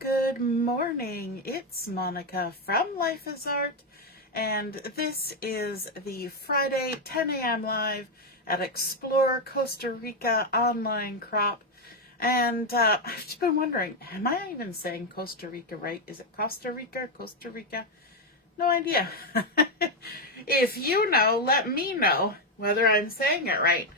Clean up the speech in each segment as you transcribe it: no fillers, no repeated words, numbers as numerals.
good morning. It's Monica from Life is Art, and this is the Friday 10 a.m. live at Explore Costa Rica online crop. And I've just been wondering, am I even saying Costa Rica right? Is it Costa Rica or Costa Rica? No idea. If you know, let me know whether I'm saying it right.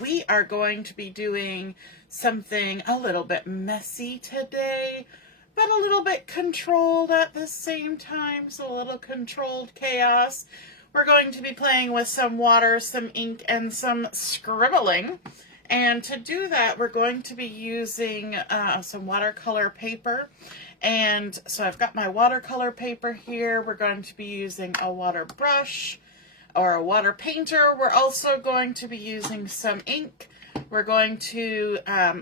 We are going to be doing something a little bit messy today, but a little bit controlled at the same time, so a little controlled chaos. We're going to be playing with some water, some ink, and some scribbling. And to do that, we're going to be using some watercolor paper. And so I've got my watercolor paper here. We're going to be using a water brush or a water painter. We're also going to be using some ink. We're going to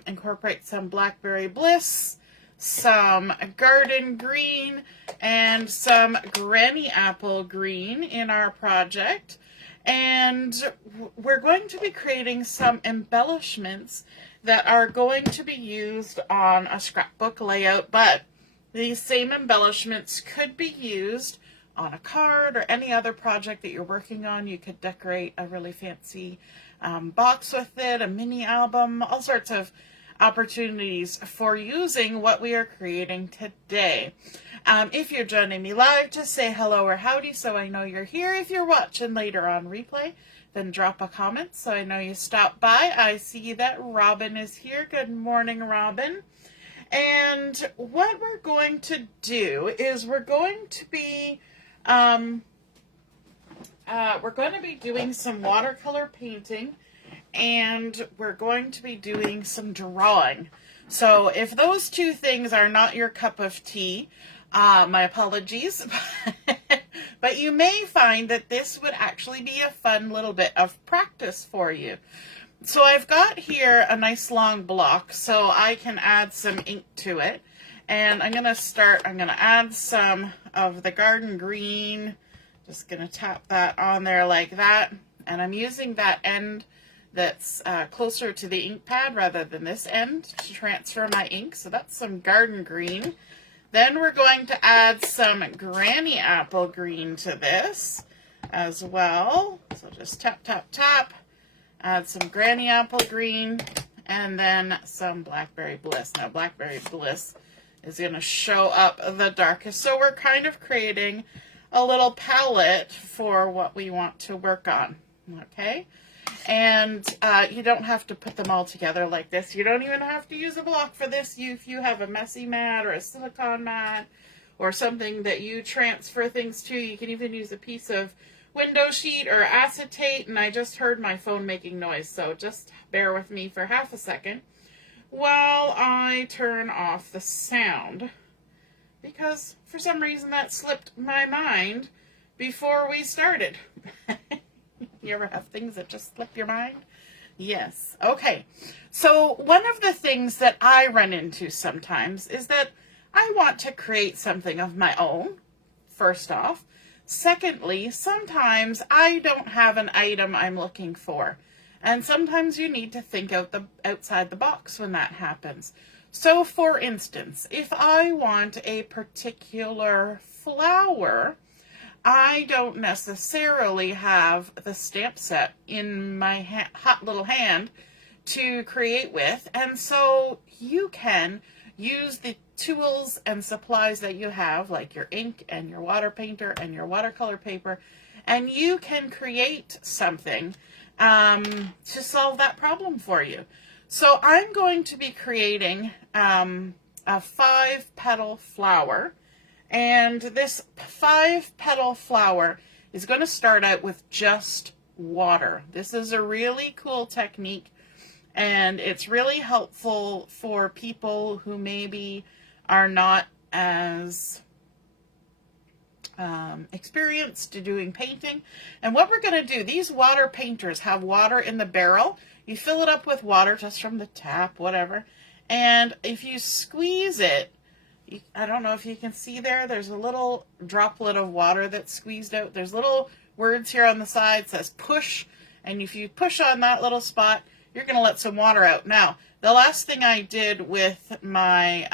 incorporate some Blackberry Bliss, some garden green, and some granny apple green in our project. And we're going to be creating some embellishments that are going to be used on a scrapbook layout, but these same embellishments could be used on a card or any other project that you're working on. You could decorate a really fancy box with it, a mini album, all sorts of opportunities for using what we are creating today. If you're joining me live, just say hello or howdy so I know you're here. If you're watching later on replay, then drop a comment so I know you stopped by. I see that Robin is here. Good morning, Robin. And what we're going to do is we're going to be doing some watercolor painting, and we're going to be doing some drawing. So if those two things are not your cup of tea, my apologies, but you may find that this would actually be a fun little bit of practice for you. So I've got here a nice long block so I can add some ink to it. And I'm going to add some of the garden green. Just going to tap that on there like that. And I'm using that end that's closer to the ink pad rather than this end to transfer my ink. So that's some garden green. Then we're going to add some granny apple green to this as well. So just tap, tap, tap. Add some granny apple green and then some Blackberry Bliss. Now Blackberry Bliss is going to show up the darkest. So we're kind of creating a little palette for what we want to work on. Okay? And you don't have to put them all together like this. You don't even have to use a block for this. If you have a messy mat or a silicone mat or something that you transfer things to, you can even use a piece of window sheet or acetate. And I just heard my phone making noise, so just bear with me for half a second while I turn off the sound, because for some reason that slipped my mind before we started. You ever have things that just slip your mind? Yes. Okay. So one of the things that I run into sometimes is that I want to create something of my own, first off. Secondly, sometimes I don't have an item I'm looking for. And sometimes you need to think outside the box when that happens. So for instance, if I want a particular flower, I don't necessarily have the stamp set in my hot little hand to create with. And so you can use the tools and supplies that you have, like your ink and your water painter and your watercolor paper, and you can create something to solve that problem for you. So I'm going to be creating a 5-petal flower, and this 5-petal flower is going to start out with just water. This is a really cool technique, and it's really helpful for people who maybe are not as experienced to doing painting. And what we're going to do, these water painters have water in the barrel. You fill it up with water just from the tap, whatever. And if you squeeze it, I don't know if you can see there's a little droplet of water that's squeezed out. There's little words here on the side that says push. And if you push on that little spot, you're going to let some water out. Now, the last thing I did with my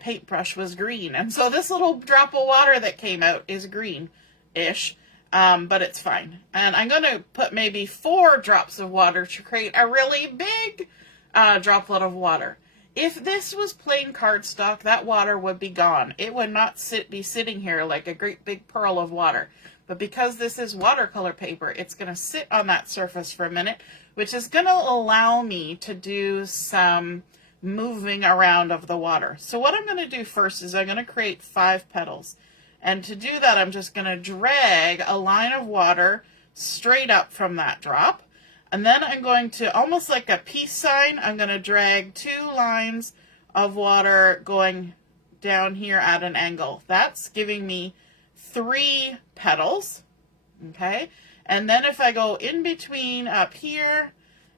paintbrush was green. And so this little drop of water that came out is green-ish, but it's fine. And I'm going to put maybe 4 drops of water to create a really big droplet of water. If this was plain cardstock, that water would be gone. It would not be sitting here like a great big pearl of water. But because this is watercolor paper, it's going to sit on that surface for a minute, which is going to allow me to do some moving around of the water. So what I'm going to do first is I'm going to create 5 petals. And to do that, I'm just going to drag a line of water straight up from that drop. And then I'm going to, almost like a peace sign, I'm going to drag 2 lines of water going down here at an angle. That's giving me 3 petals, okay? And then if I go in between up here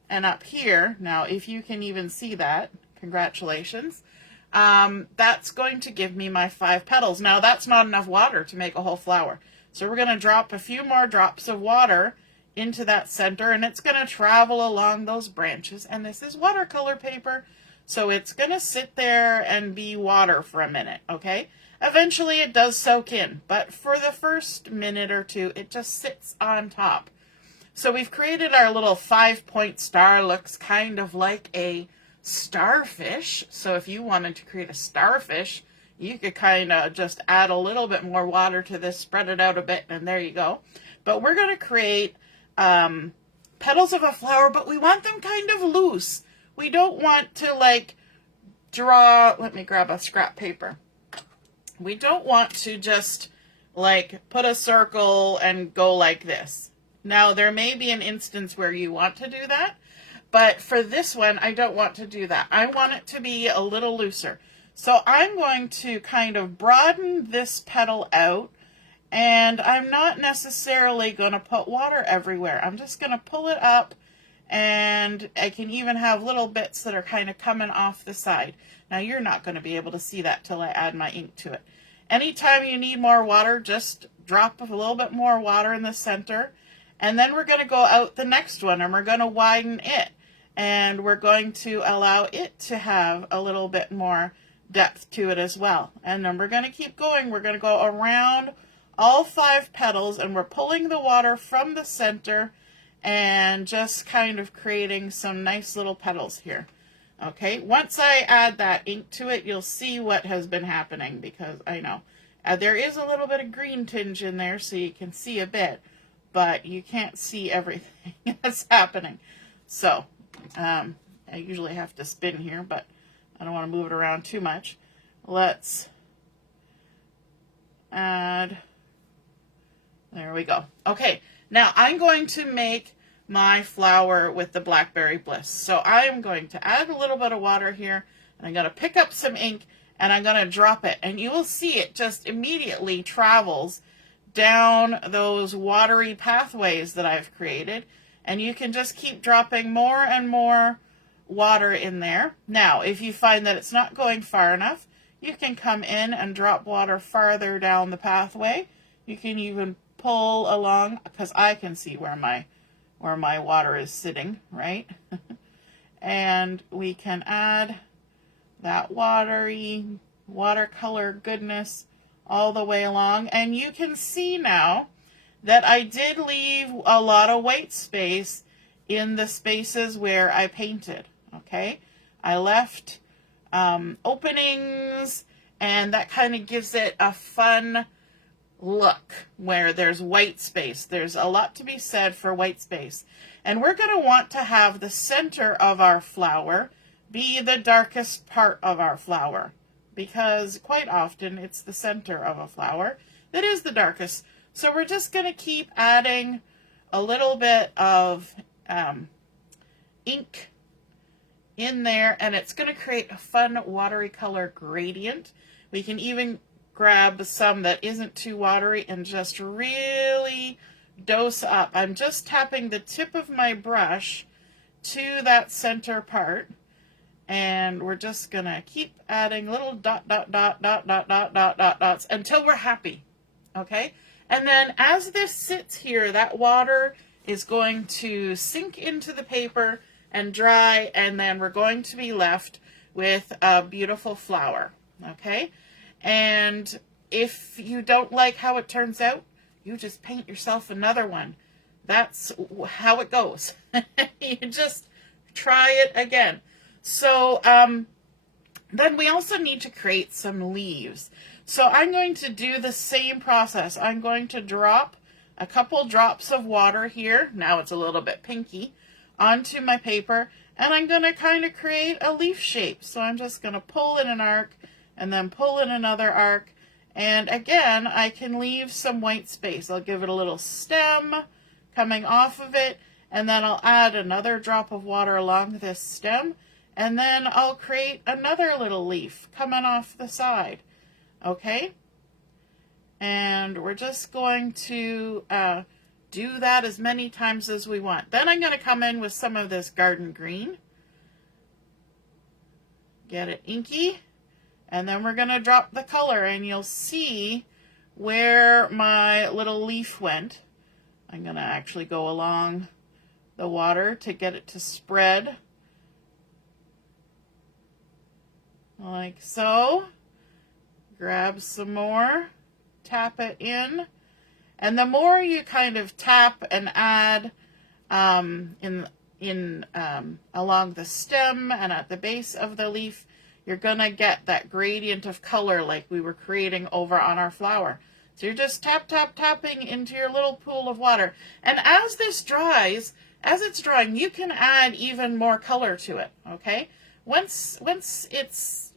and up here, now if you can even see that, congratulations, that's going to give me my 5 petals. Now that's not enough water to make a whole flower. So we're going to drop a few more drops of water into that center, and it's going to travel along those branches. And this is watercolor paper, so it's going to sit there and be water for a minute, okay? Eventually it does soak in, but for the first minute or 2, it just sits on top. So we've created our little 5-point star. Looks kind of like a starfish. So if you wanted to create a starfish, you could kind of just add a little bit more water to this, spread it out a bit, and there you go. But we're going to create petals of a flower, but we want them kind of loose. We don't want to like draw, let me grab a scrap paper. We don't want to just like put a circle and go like this. Now there may be an instance where you want to do that, but for this one I don't want to do that. I want it to be a little looser. So I'm going to kind of broaden this petal out. And I'm not necessarily going to put water everywhere. I'm just going to pull it up, and I can even have little bits that are kind of coming off the side. Now you're not going to be able to see that till I add my ink to it. Anytime you need more water, just drop a little bit more water in the center. And then we're going to go out the next one, and we're going to widen it. And we're going to allow it to have a little bit more depth to it as well. And then we're going to keep going. We're going to go around all 5 petals, and we're pulling the water from the center and just kind of creating some nice little petals here. Okay, once I add that ink to it, you'll see what has been happening, because I know there is a little bit of green tinge in there, so you can see a bit, but you can't see everything that's happening. So I usually have to spin here, but I don't want to move it around too much. Let's add. There we go. Okay, now I'm going to make my flower with the Blackberry Bliss. So I'm going to add a little bit of water here, and I'm going to pick up some ink, and I'm going to drop it. And you will see it just immediately travels down those watery pathways that I've created. And you can just keep dropping more and more water in there. Now, if you find that it's not going far enough, you can come in and drop water farther down the pathway. You can even pull along, because I can see where my water is sitting, right? And we can add that watercolor goodness all the way along. And you can see now that I did leave a lot of white space in the spaces where I painted, okay? I left openings, and that kind of gives it a fun look where there's white space. There's a lot to be said for white space. And we're going to want to have the center of our flower be the darkest part of our flower, because quite often it's the center of a flower that is the darkest. So we're just going to keep adding a little bit of ink in there, and it's going to create a fun watery color gradient. We can even grab some that isn't too watery and just really dose up. I'm just tapping the tip of my brush to that center part, and we're just going to keep adding little dots until we're happy, okay? And then as this sits here, that water is going to sink into the paper and dry, and then we're going to be left with a beautiful flower, okay? And if you don't like how it turns out, you just paint yourself another one. That's how it goes. You just try it again. So then we also need to create some leaves. So I'm going to do the same process. I'm going to drop a couple drops of water here, now it's a little bit pinky, onto my paper, and I'm going to kind of create a leaf shape. So I'm just going to pull in an arc and then pull in another arc, and again I can leave some white space. I'll give it a little stem coming off of it, and then I'll add another drop of water along this stem, and then I'll create another little leaf coming off the side. Okay? And we're just going to do that as many times as we want. Then I'm going to come in with some of this garden green. Get it inky. And then we're going to drop the color, and you'll see where my little leaf went. I'm going to actually go along the water to get it to spread. Like so. Grab some more. Tap it in, and the more you kind of tap and add along the stem and at the base of the leaf, you're gonna get that gradient of color like we were creating over on our flower. So you're just tapping into your little pool of water, and as this dries, as it's drying, you can add even more color to it. Okay, once it's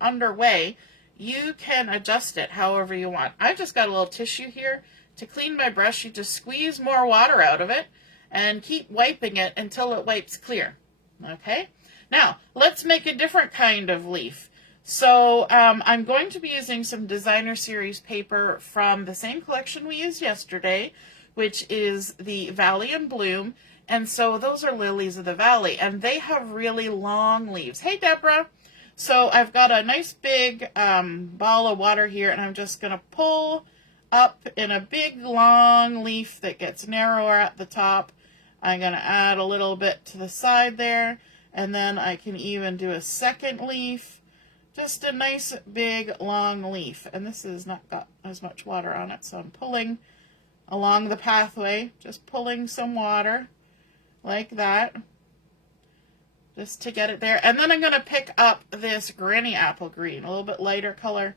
underway, you can adjust it however you want. I just got a little tissue here. To clean my brush, you just squeeze more water out of it and keep wiping it until it wipes clear. Okay? Now, let's make a different kind of leaf. So I'm going to be using some designer series paper from the same collection we used yesterday, which is the Valley and Bloom. And so those are lilies of the valley, and they have really long leaves. Hey, Deborah. So I've got a nice big ball of water here, and I'm just going to pull up in a big long leaf that gets narrower at the top. I'm going to add a little bit to the side there, and then I can even do a second leaf, just a nice big long leaf. And this has not got as much water on it, so I'm pulling along the pathway, just pulling some water like that, just to get it there. And then I'm going to pick up this granny apple green, a little bit lighter color.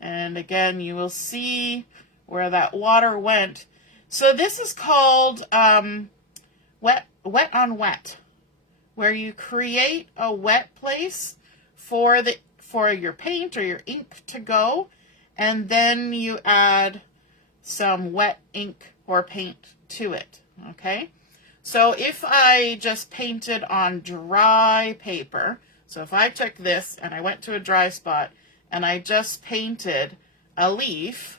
And again, you will see where that water went. So this is called wet on wet, where you create a wet place for your paint or your ink to go, and then you add some wet ink or paint to it. Okay? So if I just painted on dry paper, so if I took this and I went to a dry spot and I just painted a leaf,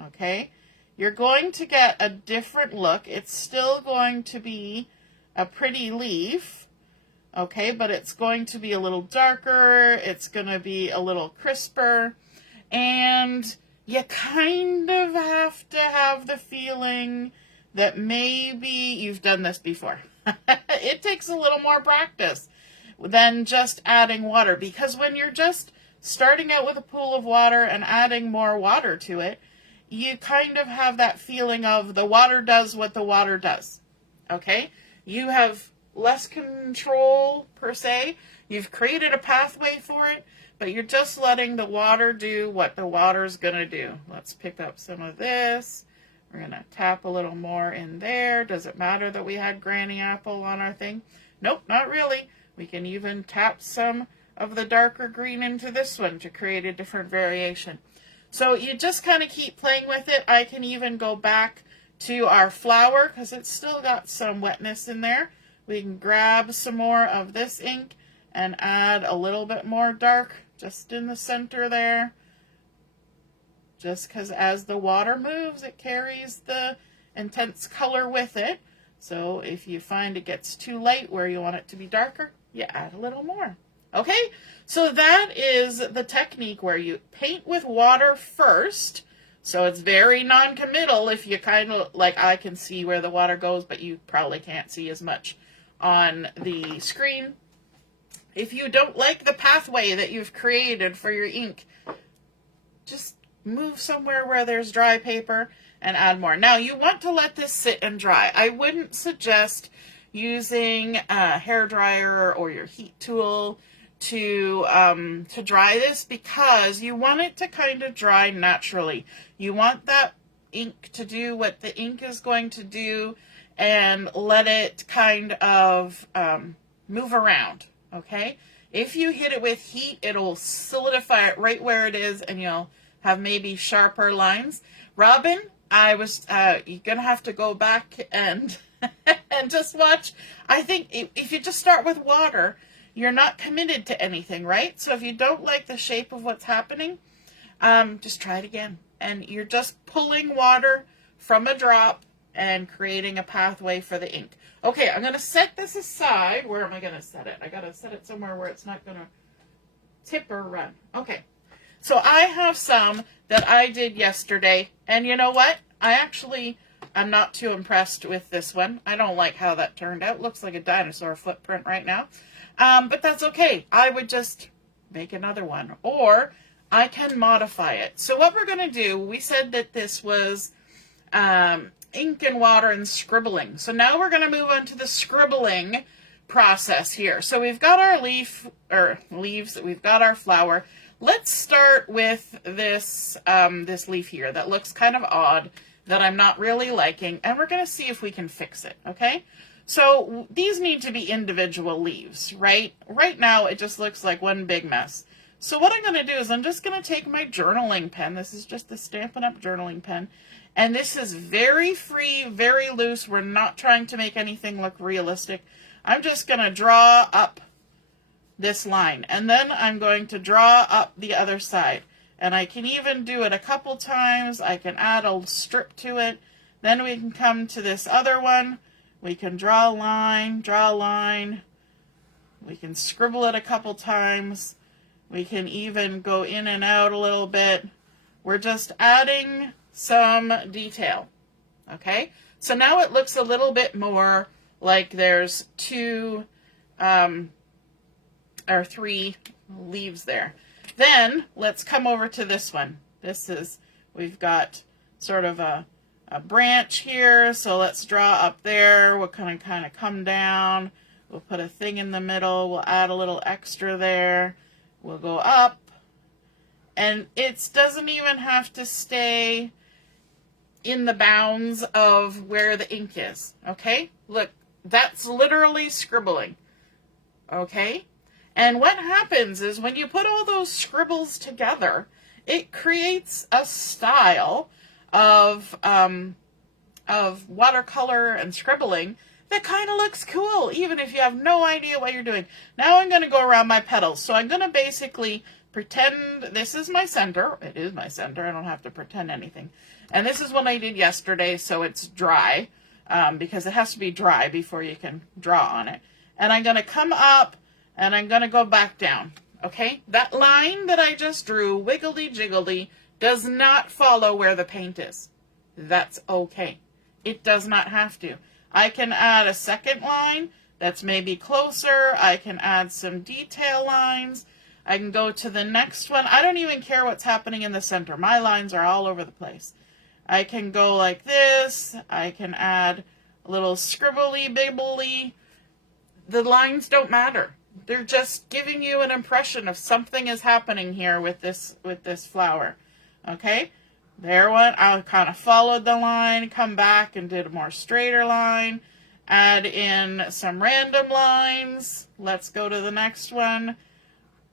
okay, you're going to get a different look. It's still going to be a pretty leaf, okay, but it's going to be a little darker, it's going to be a little crisper, and you kind of have to have the feeling that maybe you've done this before. It takes a little more practice than just adding water, because when you're just starting out with a pool of water and adding more water to it, you kind of have that feeling of the water does what the water does. Okay? You have less control per se. You've created a pathway for it, but you're just letting the water do what the water's going to do. Let's pick up some of this. We're going to tap a little more in there. Does it matter that we had granny apple on our thing? Nope, not really. We can even tap some of the darker green into this one to create a different variation. So you just kind of keep playing with it. I can even go back to our flower because it's still got some wetness in there. We can grab some more of this ink and add a little bit more dark just in the center there. Just because as the water moves, it carries the intense color with it. So if you find it gets too light where you want it to be darker, you add a little more. Okay, so that is the technique where you paint with water first So it's very non-committal if you kind of, like, I can see where the water goes, but you probably can't see as much on the screen. If you don't like the pathway that you've created for your ink, just move somewhere where there's dry paper and add more. Now, you want to let this sit and dry. I wouldn't suggest using a hairdryer or your heat tool to dry this, because you want it to kind of dry naturally. You want that ink to do what the ink is going to do and let it kind of move around, okay? If you hit it with heat, it'll solidify it right where it is, and you'll have maybe sharper lines. Robin, you're gonna have to go back and and just watch. I think if you just start with water, you're not committed to anything, right? So if you don't like the shape of what's happening, just try it again. And you're just pulling water from a drop and creating a pathway for the ink. Okay, I'm going to set this aside. Where am I going to set it? I got to set it somewhere where it's not going to tip or run. Okay, so I have some that I did yesterday. And you know what? I'm not too impressed with this one. I don't like how that turned out. Looks like a dinosaur footprint right now. But that's okay. I would just make another one, or I can modify it. So what we're going to do, we said that this was ink and water and scribbling. So now we're going to move on to the scribbling process here. So we've got our leaves, we've got our flower. Let's start with this, this leaf here that looks kind of odd, that I'm not really liking, and we're going to see if we can fix it, okay? So these need to be individual leaves, right? Right now, it just looks like one big mess. So what I'm going to do is I'm just going to take my journaling pen. This is just the Stampin' Up! Journaling pen. And this is very free, very loose. We're not trying to make anything look realistic. I'm just going to draw up this line. And then I'm going to draw up the other side. And I can even do it a couple times. I can add a strip to it. Then we can come to this other one. We can draw a line. We can scribble it a couple times. We can even go in and out a little bit. We're just adding some detail, okay? So now it looks a little bit more like there's two or three leaves there. Then let's come over to this one. We've got sort of a branch here, so let's draw up there. We'll kind of come down. We'll put a thing in the middle. We'll add a little extra there. We'll go up, and it doesn't even have to stay in the bounds of where the ink is, okay? Look, that's literally scribbling, okay? And what happens is when you put all those scribbles together, it creates a style of watercolor and scribbling that kind of looks cool, even if you have no idea what you're doing. Now I'm going to go around my petals. So I'm going to basically pretend this is my center. It is my center. I don't have to pretend anything. And this is what I did yesterday, so it's dry, because it has to be dry before you can draw on it. And I'm going to come up, and I'm going to go back down, okay? That line that I just drew, wiggly-jiggly, does not follow where the paint is. That's okay. It does not have to. I can add a second line that's maybe closer. I can add some detail lines. I can go to the next one. I don't even care what's happening in the center. My lines are all over the place. I can go like this. I can add a little scribbly-bibbly. The lines don't matter. They're just giving you an impression of something is happening here with this flower. Okay? There one, I kind of followed the line, come back and did a more straighter line, add in some random lines. Let's go to the next one.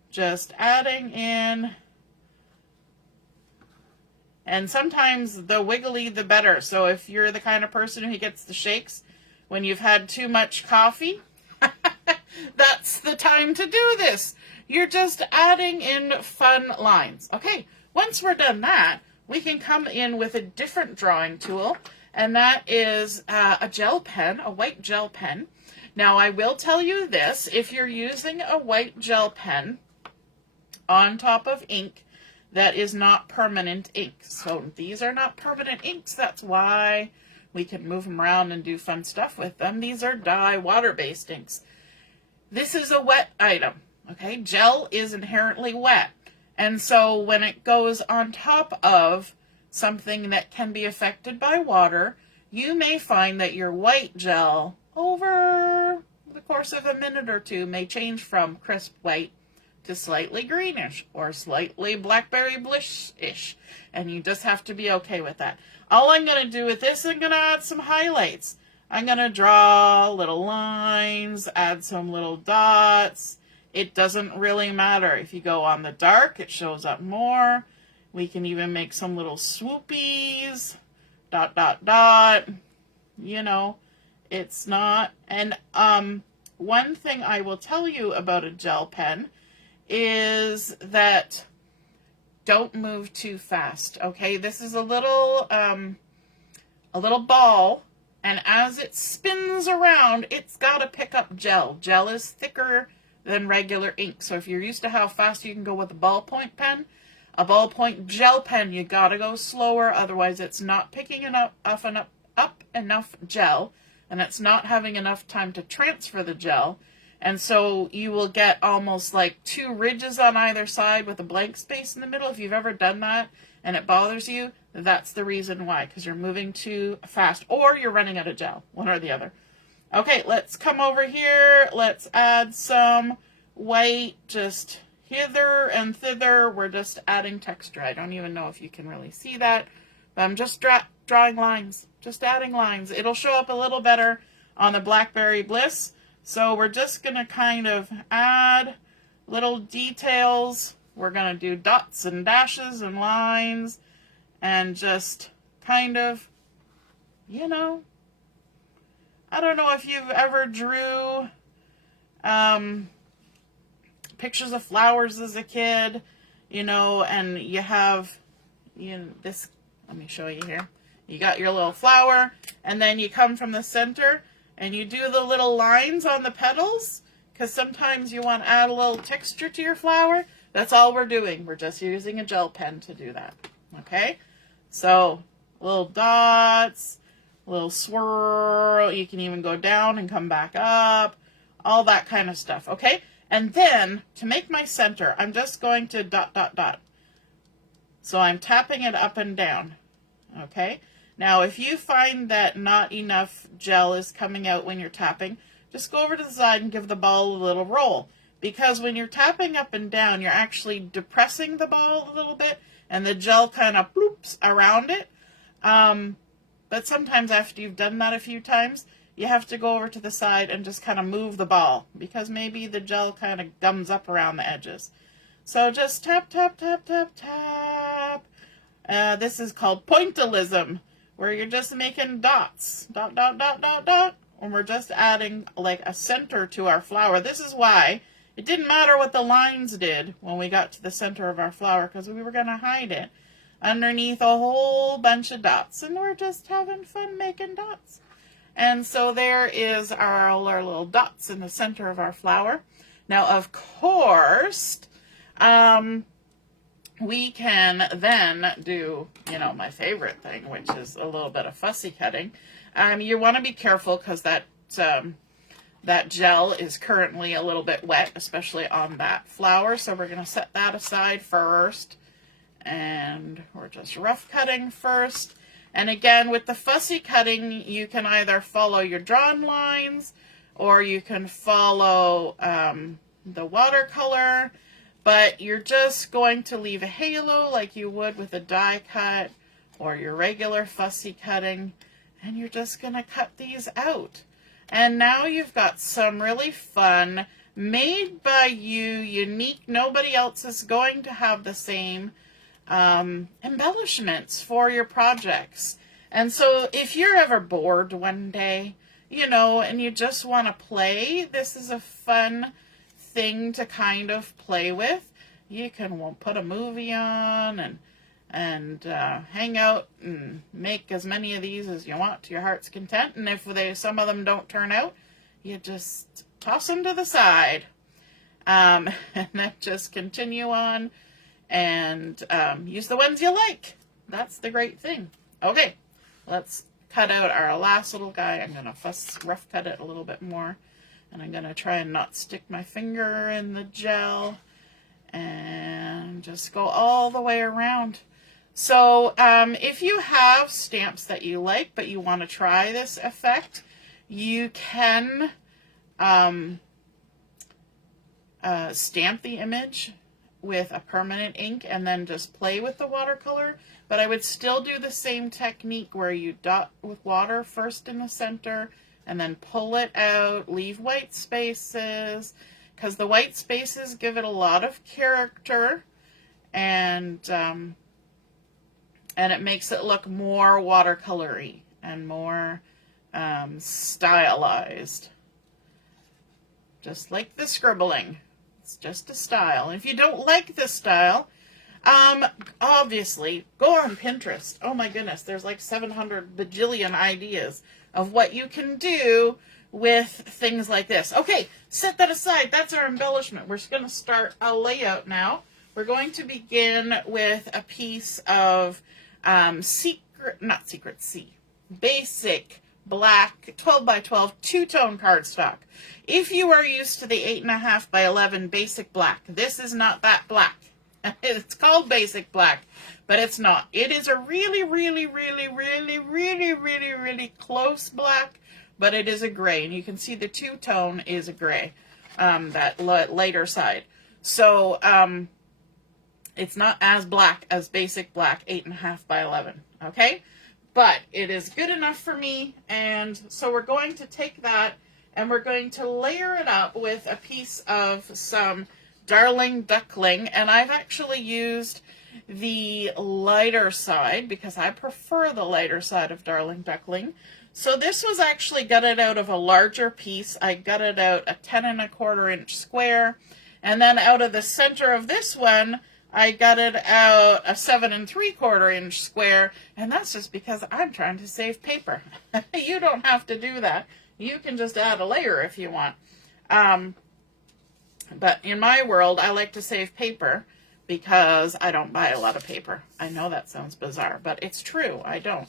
Just adding in, and sometimes the wiggly the better. So if you're the kind of person who gets the shakes when you've had too much coffee, that's the time to do this. You're just adding in fun lines. Okay, once we're done that, we can come in with a different drawing tool, and that is a gel pen, a white gel pen. Now, I will tell you this, if you're using a white gel pen on top of ink, that is not permanent ink. So these are not permanent inks. That's why we can move them around and do fun stuff with them. These are dye water-based inks. This is a wet item, okay? Gel is inherently wet. And so when it goes on top of something that can be affected by water, you may find that your white gel over the course of a minute or two may change from crisp white to slightly greenish or slightly Blackberry Bliss-ish. And you just have to be okay with that. All I'm going to do with this, I'm going to add some highlights. I'm going to draw little lines, add some little dots. It doesn't really matter. If you go on the dark, it shows up more. We can even make some little swoopies, dot, dot, dot. You know, it's not. And one thing I will tell you about a gel pen is that don't move too fast, okay? This is a little ball, and as it spins around, it's got to pick up gel. Gel is thicker than regular ink, so if you're used to how fast you can go with a ballpoint pen, a ballpoint gel pen, you got to go slower, otherwise it's not picking up enough gel, and it's not having enough time to transfer the gel. And so you will get almost like two ridges on either side with a blank space in the middle. If you've ever done that and it bothers you, that's the reason why, because you're moving too fast or you're running out of gel, one or the other. Okay, let's come over here. Let's add some white just hither and thither. We're just adding texture. I don't even know if you can really see that, but I'm just drawing lines, just adding lines. It'll show up a little better on the Blackberry Bliss. So we're just going to kind of add little details. We're going to do dots and dashes and lines and just kind of, you know, I don't know if you've ever drew pictures of flowers as a kid, you know, and you have, you know, this, let me show you here. You got your little flower, and then you come from the center, and you do the little lines on the petals, because sometimes you want to add a little texture to your flower. That's all we're doing. We're just using a gel pen to do that. Okay? So, little dots, little swirl. You can even go down and come back up. All that kind of stuff. Okay? And then, to make my center, I'm just going to dot, dot, dot. So I'm tapping it up and down. Okay? Now, if you find that not enough gel is coming out when you're tapping, just go over to the side and give the ball a little roll. Because when you're tapping up and down, you're actually depressing the ball a little bit, and the gel kind of bloops around it. But sometimes after you've done that a few times, you have to go over to the side and just kind of move the ball, because maybe the gel kind of gums up around the edges. So just tap, tap, tap, tap, tap. This is called pointillism, where you're just making dots, dot, dot, dot, dot, dot, and we're just adding like a center to our flower. This is why it didn't matter what the lines did when we got to the center of our flower, because we were going to hide it underneath a whole bunch of dots, and we're just having fun making dots. And so there is all our little dots in the center of our flower. Now, of course, we can then do, you know, my favorite thing, which is a little bit of fussy cutting. You want to be careful because that gel is currently a little bit wet, especially on that flower. So we're going to set that aside first. And we're just rough cutting first. And again, with the fussy cutting, you can either follow your drawn lines or you can follow the watercolor. But you're just going to leave a halo like you would with a die cut or your regular fussy cutting. And you're just going to cut these out. And now you've got some really fun, made by you, unique, nobody else is going to have the same embellishments for your projects. And so if you're ever bored one day, you know, and you just want to play, this is a fun thing to kind of play with. You can put a movie on and hang out and make as many of these as you want to your heart's content. And if some of them don't turn out, you just toss them to the side. And then just continue on and use the ones you like. That's the great thing. Okay, let's cut out our last little guy. I'm going to rough cut it a little bit more, and I'm going to try and not stick my finger in the gel, and just go all the way around. So if you have stamps that you like, but you want to try this effect, you can stamp the image with a permanent ink and then just play with the watercolor. But I would still do the same technique where you dot with water first in the center and then pull it out, leave white spaces, because the white spaces give it a lot of character, and it makes it look more watercolory and more stylized. Just like the scribbling. It's just a style. And if you don't like this style, obviously, go on Pinterest. Oh my goodness, there's like 700 bajillion ideas of what you can do with things like this. Okay, set that aside. That's our embellishment. We're going to start a layout now. We're going to begin with a piece of basic black 12 by 12 two-tone cardstock. If you are used to the 8.5 by 11 basic black, this is not that black. It's called basic black, but it's not. It is a really, really, really, really, really, really, really close black, but it is a gray, and you can see the two-tone is a gray, that lighter side. So it's not as black as basic black 8.5 by 11, okay? But it is good enough for me, and so we're going to take that and we're going to layer it up with a piece of some Darling Duckling, and I've actually used the lighter side because I prefer the lighter side of Darling Duckling. So this was actually gutted out of a larger piece. I gutted out a 10.25 inch square, and then out of the center of this one, I gutted out a 7.75 inch square, and that's just because I'm trying to save paper. You don't have to do that. You can just add a layer if you want. But in my world, I like to save paper because I don't buy a lot of paper. I know that sounds bizarre, but it's true. I don't.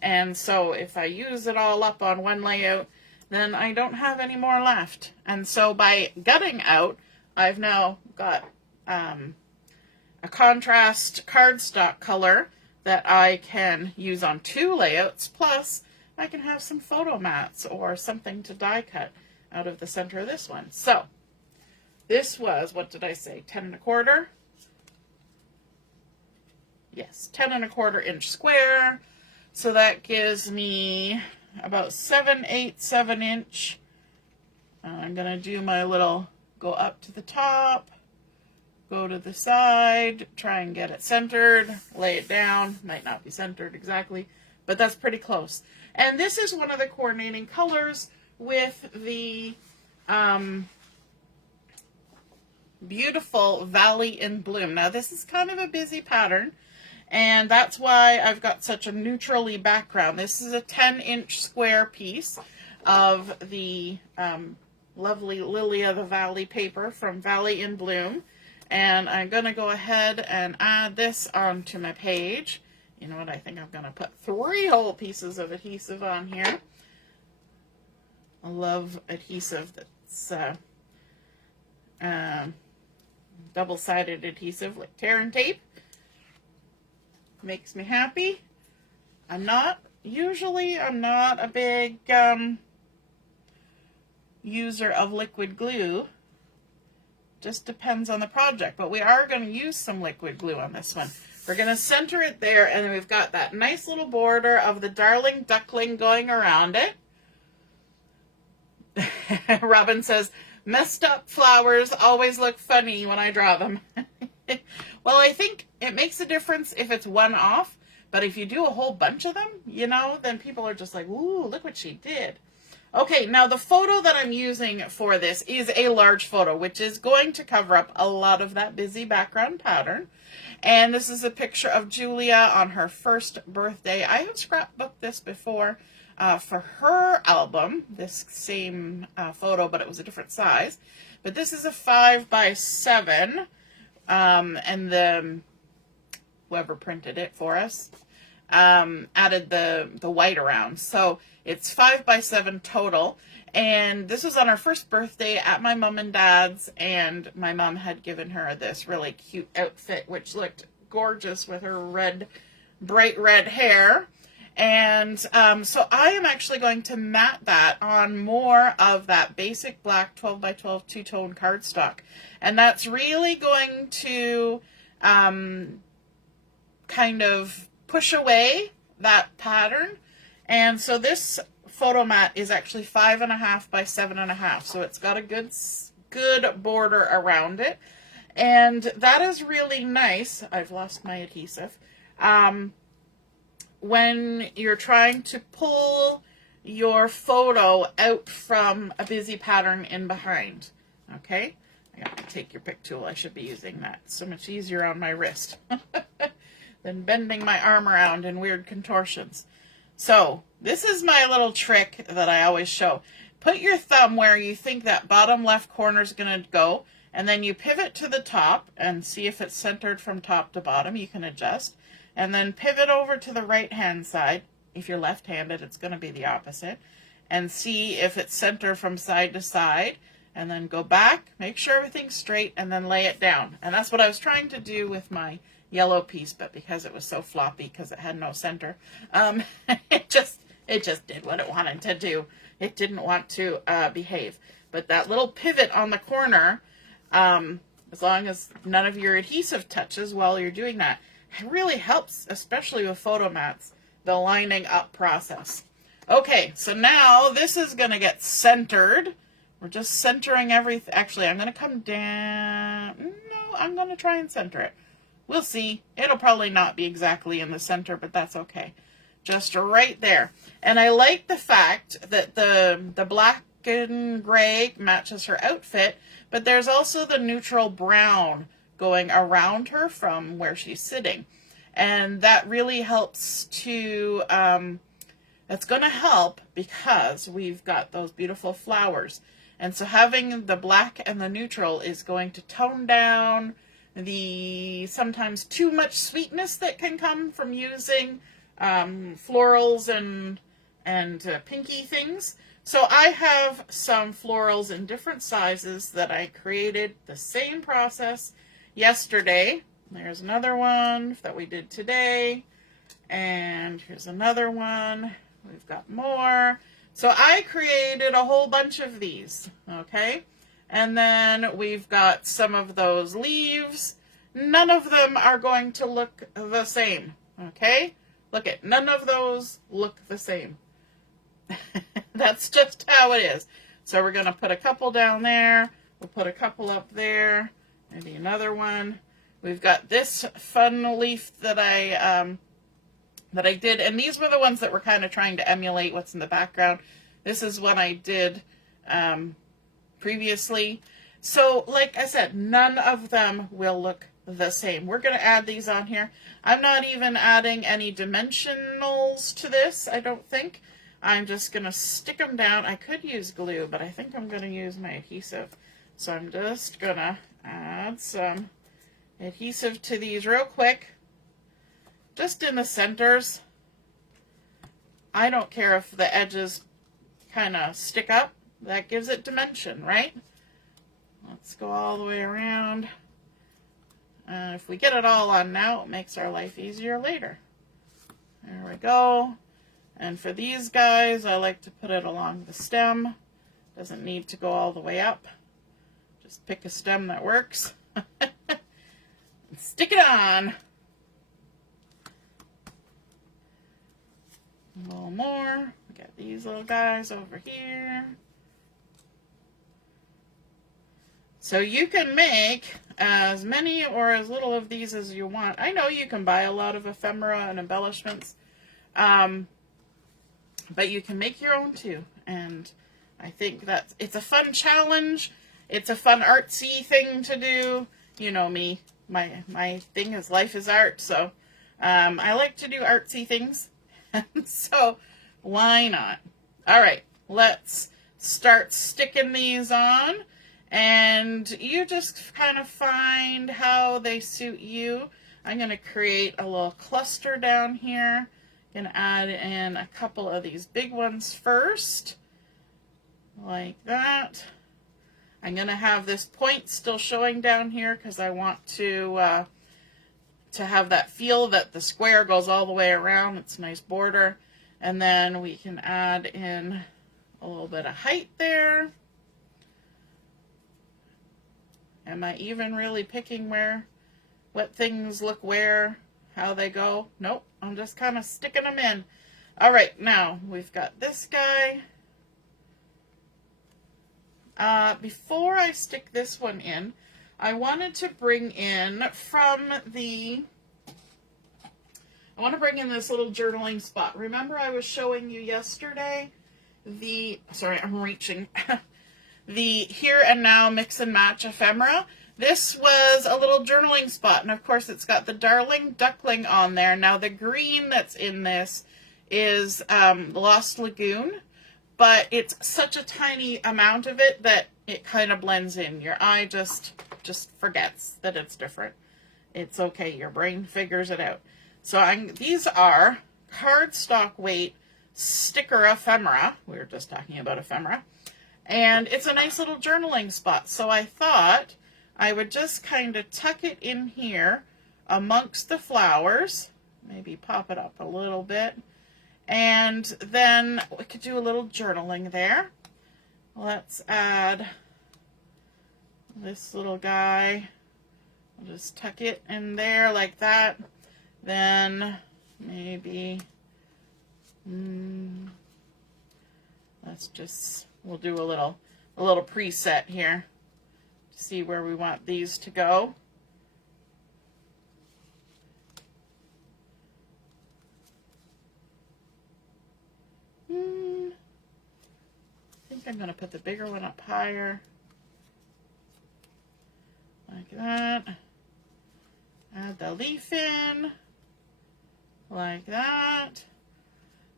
And so if I use it all up on one layout, then I don't have any more left. And so by gutting out, I've now got a contrast cardstock color that I can use on 2 layouts, plus I can have some photo mats or something to die cut out of the center of this one. So this was, what did I say, 10.25? Yes, 10.25 inch square. So that gives me about 7/8 inch. I'm going to do my little, go up to the top, go to the side, try and get it centered, lay it down. Might not be centered exactly, but that's pretty close. And this is one of the coordinating colors with the beautiful Valley in Bloom. Now this is kind of a busy pattern, and that's why I've got such a neutrally background. This is a 10-inch square piece of the lovely Lily of the Valley paper from Valley in Bloom. And I'm going to go ahead and add this onto my page. You know what, I think I'm going to put 3 whole pieces of adhesive on here. I love adhesive that's double-sided adhesive like tear and tape. Makes me happy. I'm not a big user of liquid glue. Just depends on the project, but we are going to use some liquid glue on this one. We're going to center it there, and then we've got that nice little border of the Darling Duckling going around it. Robin says, messed up flowers always look funny when I draw them. Well, I think it makes a difference if it's one off, but if you do a whole bunch of them, you know, then people are just like, ooh, look what she did. Okay, now the photo that I'm using for this is a large photo, which is going to cover up a lot of that busy background pattern. And this is a picture of Julia on her first birthday. I have scrapbooked this before for her album, this same photo, but it was a different size. But this is a 5 by 7 and whoever printed it for us added the white around. So it's 5 by 7 total. And this was on her first birthday at my mom and dad's, and my mom had given her this really cute outfit, which looked gorgeous with her bright red hair. And so I am actually going to mat that on more of that basic black 12 by 12 two-tone cardstock. And that's really going to kind of push away that pattern. And so this photo mat is actually 5.5 by 7.5, so it's got a good border around it, and that is really nice. I've lost my adhesive. When you're trying to pull your photo out from a busy pattern in behind. Okay, I got to take your pick tool. I should be using that. It's so much easier on my wrist than bending my arm around in weird contortions. So this is my little trick that I always show. Put your thumb where you think that bottom left corner is going to go, and then you pivot to the top and see if it's centered from top to bottom. You can adjust. And then pivot over to the right hand side. If you're left-handed, it's going to be the opposite. And see if it's centered from side to side. And then go back, make sure everything's straight, and then lay it down. And that's what I was trying to do with my yellow piece, but because it was so floppy because it had no center, it just did what it wanted to do. It didn't want to behave. But that little pivot on the corner, as long as none of your adhesive touches while you're doing that, it really helps, especially with photo mats, the lining up process. Okay, so now this is going to get centered. We're just centering everything. Actually, I'm going to come down. No, I'm going to try and center it. We'll see. It'll probably not be exactly in the center, but that's okay. Just right there. And I like the fact that the black and gray matches her outfit, but there's also the neutral brown going around her from where she's sitting. And that really helps to, that's going to help because we've got those beautiful flowers. And so having the black and the neutral is going to tone down the sometimes too much sweetness that can come from using florals and pinky things. So I have some florals in different sizes that I created the same process yesterday. There's another one that we did today, and here's another one. We've got more. So I created a whole bunch of these, okay? And then we've got some of those leaves. None of them are going to look the same, okay? Look at, none of those look the same. That's just how it is. So we're going to put a couple down there. We'll put a couple up there. Maybe another one. We've got this fun leaf that I did, and these were the ones that were kind of trying to emulate what's in the background. This is what I did previously. So, like I said, none of them will look the same. We're going to add these on here. I'm not even adding any dimensionals to this, I don't think. I'm just going to stick them down. I could use glue, but I think I'm going to use my adhesive. So I'm just going to add some adhesive to these real quick, just in the centers. I don't care if the edges kind of stick up. That gives it dimension, right? Let's go all the way around. If we get it all on now, it makes our life easier later. There we go. And for these guys, I like to put it along the stem. Doesn't need to go all the way up. Just pick a stem that works. And stick it on. A little more. Get these little guys over here. So you can make as many or as little of these as you want. I know you can buy a lot of ephemera and embellishments, but you can make your own too. And I think that it's a fun challenge. It's a fun artsy thing to do. You know me, my thing is life is art, so I like to do artsy things. So why not? All right, let's start sticking these on. and you just kind of find how they suit you. I'm going to create a little cluster down here. I'm going to add in a couple of these big ones first, like that. I'm going to have this point still showing down here because I want to have that feel that the square goes all the way around. It's a nice border. And then we can add in a little bit of height there. Am I even really picking what things look where, how they go? Nope, I'm just kind of sticking them in. All right, now we've got this guy. Before I stick this one in, I wanted to bring in this little journaling spot. Remember I was showing you yesterday sorry, I'm reaching, the Here and Now Mix and Match Ephemera. This was a little journaling spot, and of course it's got the darling Duckling on there. Now the green that's in this is Lost Lagoon, but it's such a tiny amount of it that it kind of blends in. Your eye just forgets that it's different. It's okay, your brain figures it out. So these are cardstock weight sticker ephemera. We were just talking about ephemera. And it's a nice little journaling spot. So I thought I would just kind of tuck it in here amongst the flowers. Maybe pop it up a little bit. And then we could do a little journaling there. Let's add this little guy. I'll just tuck it in there like that. Then maybe, we'll do a little preset here to see where we want these to go. I think I'm going to put the bigger one up higher, like that. Add the leaf in, like that.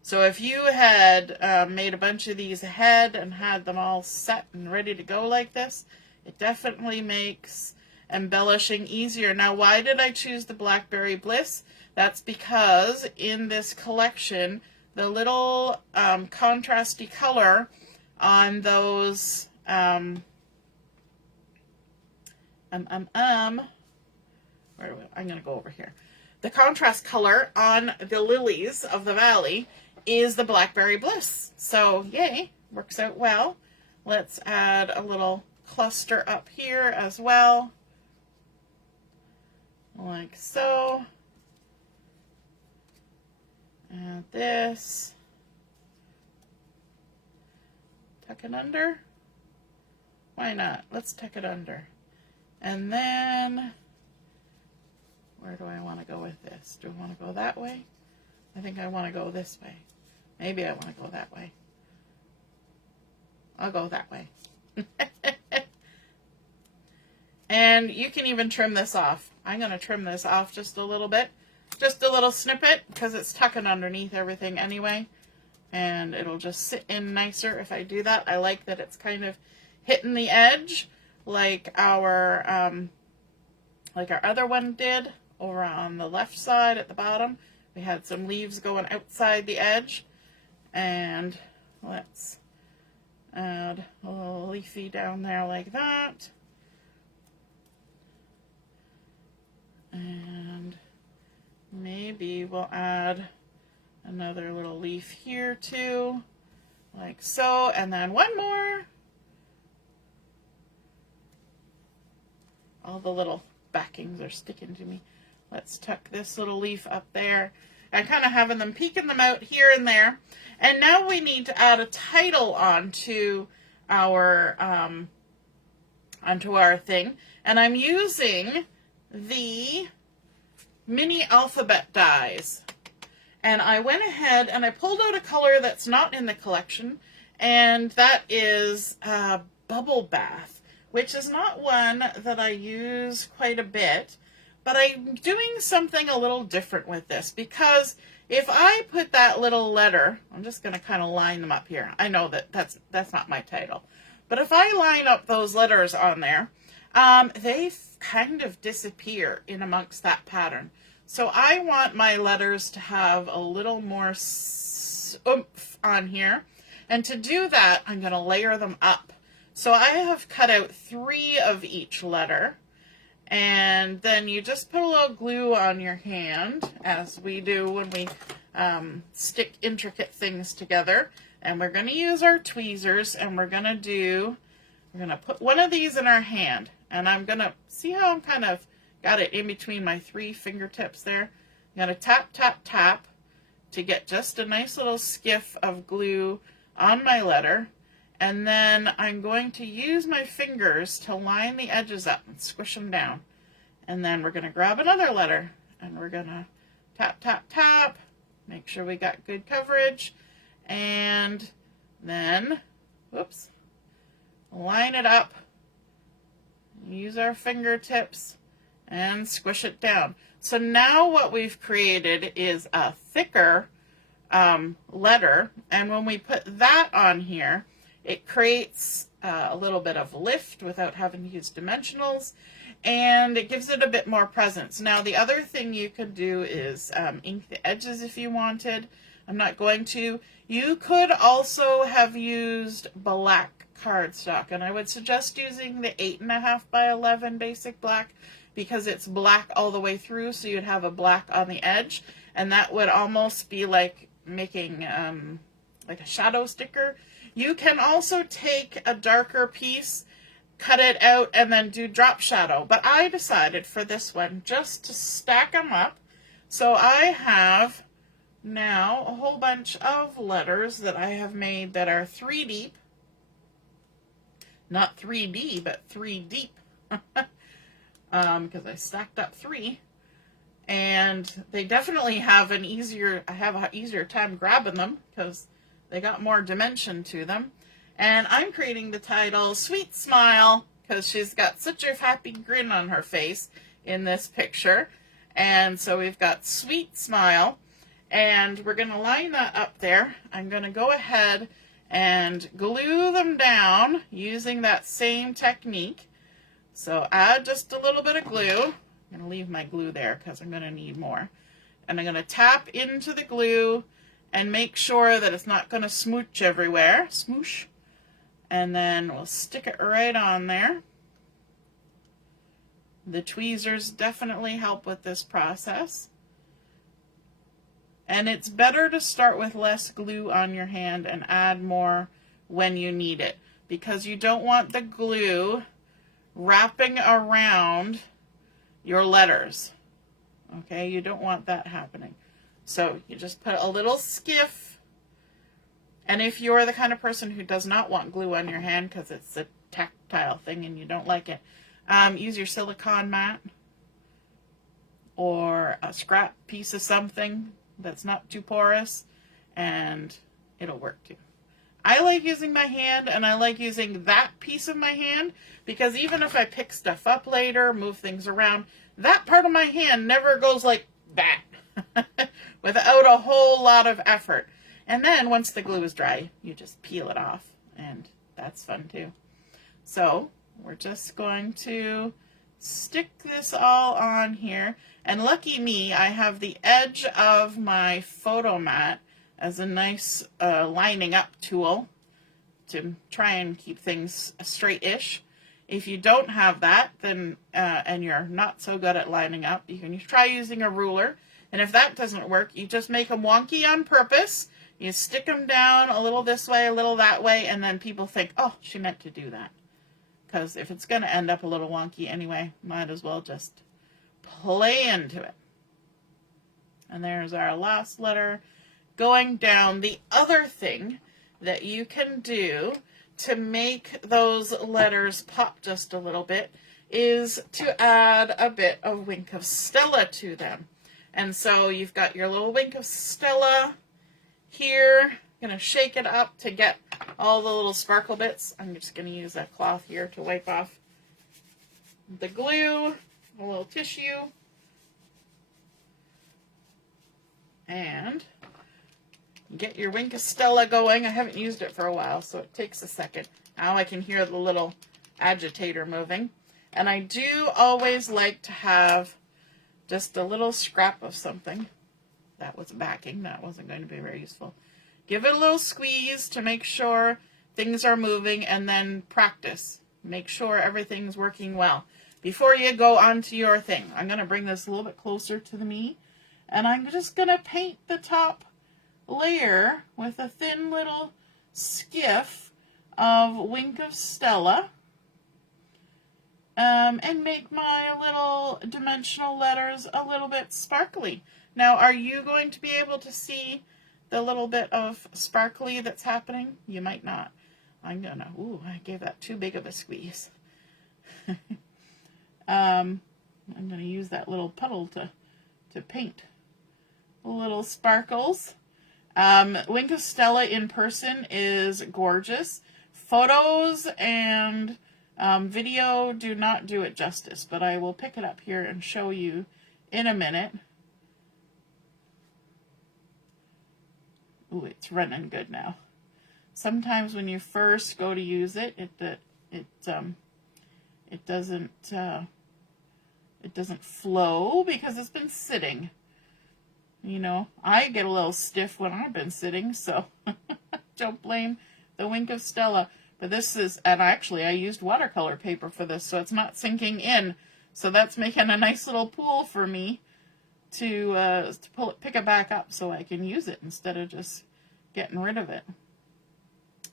So if you had made a bunch of these ahead and had them all set and ready to go like this, it definitely makes embellishing easier. Now, why did I choose the Blackberry Bliss? That's because in this collection, the little contrasty color on those I'm going to go over here. The contrast color on the lilies of the valley is the Blackberry Bliss. So, yay, works out well. Let's add a little cluster up here as well, like so. Add this. Tuck it under. Why not? Let's tuck it under. And then, where do I want to go with this? Do I want to go that way? I think I want to go this way. Maybe I want to go that way. I'll go that way. And you can even trim this off. I'm going to trim this off just a little bit. Just a little snippet, because it's tucking underneath everything anyway. And it'll just sit in nicer if I do that. I like that it's kind of hitting the edge like our other one did over on the left side at the bottom. We had some leaves going outside the edge. And let's add a little leafy down there like that. And maybe we'll add another little leaf here too, like so, and then one more. All the little backings are sticking to me. Let's tuck this little leaf up there. I'm kind of having them peeking them out here and there. And now we need to add a title onto our thing. And I'm using the mini alphabet dies. And I went ahead and I pulled out a color that's not in the collection, and that is Bubble Bath, which is not one that I use quite a bit, but I'm doing something a little different with this because if I put that little letter, I'm just going to kind of line them up here. I know that that's not my title. But if I line up those letters on there, they kind of disappear in amongst that pattern. So I want my letters to have a little more oomph on here. And to do that, I'm going to layer them up. So I have cut out 3 of each letter. And then you just put a little glue on your hand, as we do when we stick intricate things together. And we're going to use our tweezers, and we're going to put one of these in our hand. And I'm going to, see how I'm kind of got it in between my 3 fingertips there? I'm going to tap, tap, tap to get just a nice little skiff of glue on my letter. And then I'm going to use my fingers to line the edges up and squish them down. And then we're going to grab another letter and we're going to tap, tap, tap. Make sure we got good coverage. And then, whoops, line it up. Use our fingertips and squish it down. So now what we've created is a thicker letter. And when we put that on here, it creates a little bit of lift without having to use dimensionals, and it gives it a bit more presence. Now, the other thing you could do is ink the edges if you wanted. I'm not going to. You could also have used black cardstock, and I would suggest using the 8.5 by 11 basic black because it's black all the way through, so you'd have a black on the edge, and that would almost be like making like a shadow sticker. You can also take a darker piece, cut it out, and then do drop shadow. But I decided for this one just to stack them up. So I have now a whole bunch of letters that I have made that are 3 deep. Not 3D, but 3 deep. Because I stacked up 3. And they definitely have an easier time grabbing them because they got more dimension to them. And I'm creating the title Sweet Smile because she's got such a happy grin on her face in this picture. And so we've got Sweet Smile, and we're going to line that up there. I'm going to go ahead and glue them down using that same technique. So add just a little bit of glue. I'm going to leave my glue there because I'm going to need more. And I'm going to tap into the glue and make sure that it's not going to smooch everywhere. Smoosh. And then we'll stick it right on there. The tweezers definitely help with this process. And it's better to start with less glue on your hand and add more when you need it, because you don't want the glue wrapping around your letters. Okay, you don't want that happening. So you just put a little skiff. And if you're the kind of person who does not want glue on your hand because it's a tactile thing and you don't like it, use your silicone mat or a scrap piece of something that's not too porous, and it'll work too. I like using my hand, and I like using that piece of my hand because even if I pick stuff up later, move things around, that part of my hand never goes like that without a whole lot of effort. And then once the glue is dry, you just peel it off, and that's fun too. So we're just going to stick this all on here. And lucky me, I have the edge of my photo mat as a nice lining up tool to try and keep things straight-ish. If you don't have that, then and you're not so good at lining up, you can try using a ruler. And if that doesn't work, you just make them wonky on purpose. You stick them down a little this way, a little that way, and then people think, oh, she meant to do that. Because if it's going to end up a little wonky anyway, might as well just play into it. And there's our last letter going down. The other thing that you can do to make those letters pop just a little bit is to add a bit of wink of Stella to them. And so you've got your little wink of Stella here. I'm going to shake it up to get all the little sparkle bits. I'm just going to use that cloth here to wipe off the glue, a little tissue. And get your Wink of Stella going. I haven't used it for a while, so it takes a second. Now I can hear the little agitator moving. And I do always like to have just a little scrap of something. That was backing. That wasn't going to be very useful. Give it a little squeeze to make sure things are moving, and then practice. Make sure everything's working well before you go on to your thing. I'm going to bring this a little bit closer to me, and I'm just going to paint the top layer with a thin little skiff of Wink of Stella, and make my little dimensional letters a little bit sparkly. Now, are you going to be able to see the little bit of sparkly that's happening? You might not. I'm gonna, ooh, I gave that too big of a squeeze. I'm gonna use that little puddle to paint little sparkles. Wink of Stella in person is gorgeous. Photos and video do not do it justice, but I will pick it up here and show you in a minute. Ooh, it's running good now. Sometimes when you first go to use it, it doesn't flow because it's been sitting. You know, I get a little stiff when I've been sitting, so don't blame the Wink of Stella. But this is, and actually I used watercolor paper for this, so it's not sinking in. So that's making a nice little pool for me to pick it back up so I can use it instead of just getting rid of it.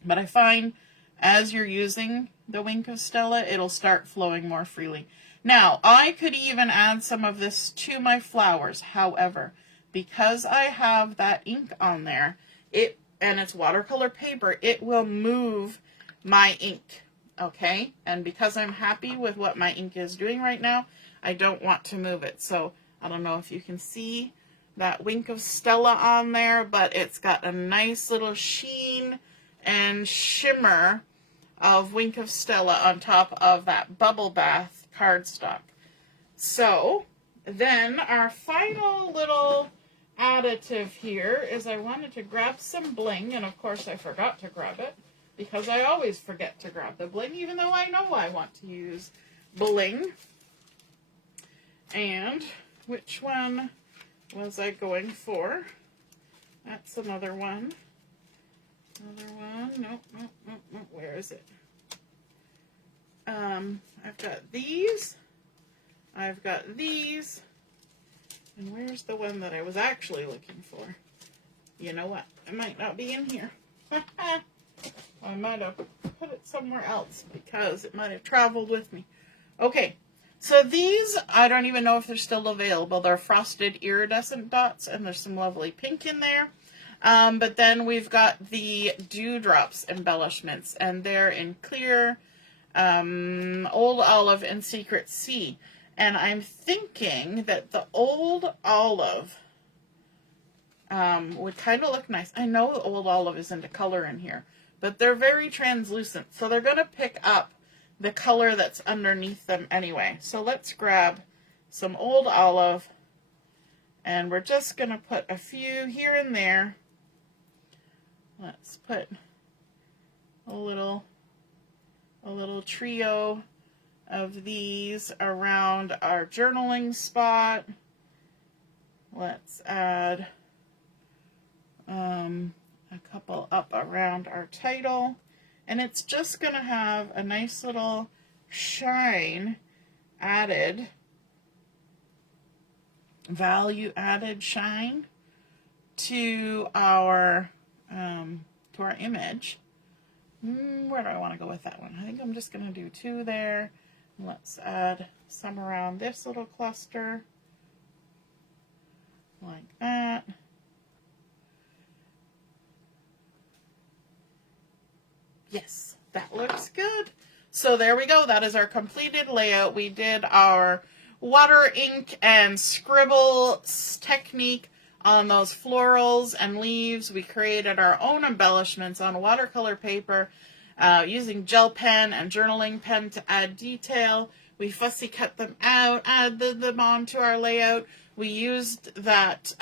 But I find as you're using the Wink of Stella, it'll start flowing more freely. Now, I could even add some of this to my flowers. However, because I have that ink on there, and it's watercolor paper, it will move my ink, okay? And because I'm happy with what my ink is doing right now, I don't want to move it. So I don't know if you can see that Wink of Stella on there, but it's got a nice little sheen and shimmer of Wink of Stella on top of that bubble bath cardstock. So then our final little additive here is I wanted to grab some bling, and of course I forgot to grab it because I always forget to grab the bling, even though I know I want to use bling. And which one was I going for? That's another one. Another one. Nope. Where is it? I've got these. I've got these. And where's the one that I was actually looking for? You know what? It might not be in here. I might have put it somewhere else because it might have traveled with me. Okay. So these, I don't even know if they're still available. They're frosted iridescent dots, and there's some lovely pink in there. But then we've got the Dewdrops Embellishments, and they're in clear, Old Olive, and Secret Sea. And I'm thinking that the Old Olive would kind of look nice. I know Old Olive is into color in here, but they're very translucent, so they're going to pick up the color that's underneath them anyway. So let's grab some Old Olive, and we're just going to put a few here and there. Let's put a little trio of these around our journaling spot. Let's add a couple up around our title. And it's just going to have a nice little shine added, value added shine to our image. Where do I want to go with that one? I think I'm just going to do two there. Let's add some around this little cluster, like that. Yes, that looks good. So there we go. That is our completed layout. We did our water, ink, and scribble technique on those florals and leaves. We created our own embellishments on watercolor paper using gel pen and journaling pen to add detail. We fussy cut them out, added them onto our layout. We used that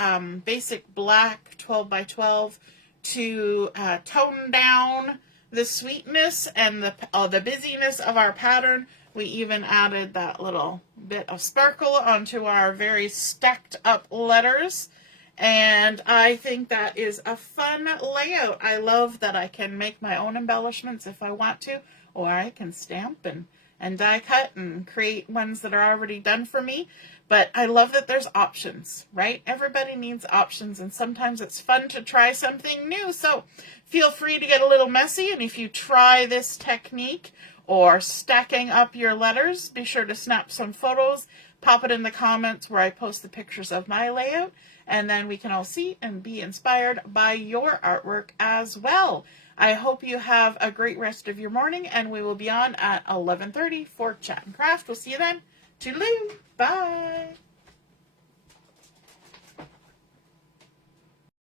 basic black 12 by 12 to tone down the sweetness and the busyness of our pattern. We even added that little bit of sparkle onto our very stacked up letters. And I think that is a fun layout. I love that I can make my own embellishments if I want to, or I can stamp and die cut and create ones that are already done for me. But I love that there's options, right? Everybody needs options, and sometimes it's fun to try something new. So feel free to get a little messy, and if you try this technique or stacking up your letters, be sure to snap some photos, pop it in the comments where I post the pictures of my layout, and then we can all see and be inspired by your artwork as well. I hope you have a great rest of your morning, and we will be on at 11:30 for Chat and Craft. We'll see you then. Toodaloo. Bye.